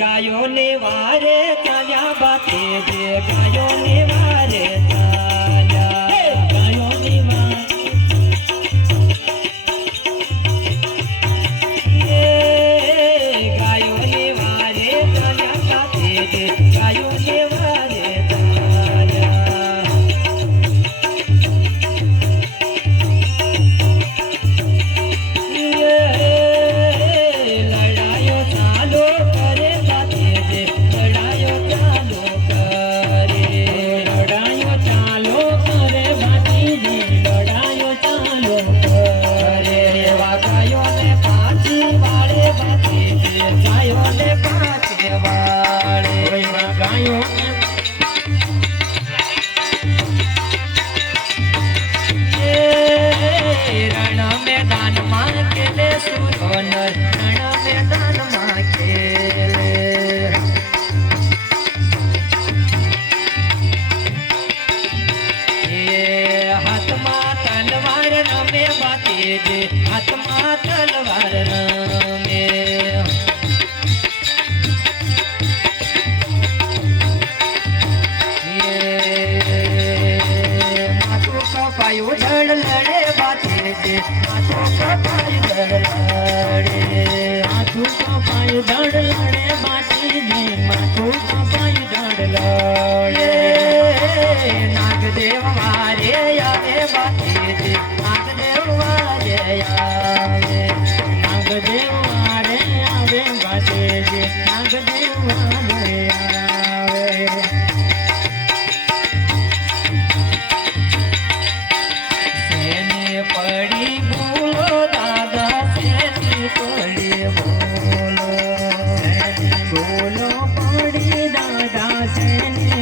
गायो ने वारे चाल्या बाते जे गायो ने वारे चाल्या गायो ने गायो ने वारे चाल्या बाते जे गायो ने वारे चाल्या लड़ायो चालो करे लड़ायो चालो करे भातीजी लड़ायो चालो करे गायो ने पाछे वाले भातीजी गायो ने पाछे वाले गायो रण मैदान मां खेले सुरोन रण मैदान मां खेले हाथमा तलवार रमे बातेजे हाथमा तलवार रमे माथो कपायो धड़ लड़े बातेजे माथो कपायो धड़ लड़े माथो कपायो धड़ लड़े बातेजे माथो कपायो धड़ लड़े नागदेव मारे आवे बातेजे नागदेव मारे आवे नागदेव मारे आवे बातेजे नागदेव मारे आवे सेने पड़ी बोलो दादा सेने पड़ी बोलो पड़ी दादा सेने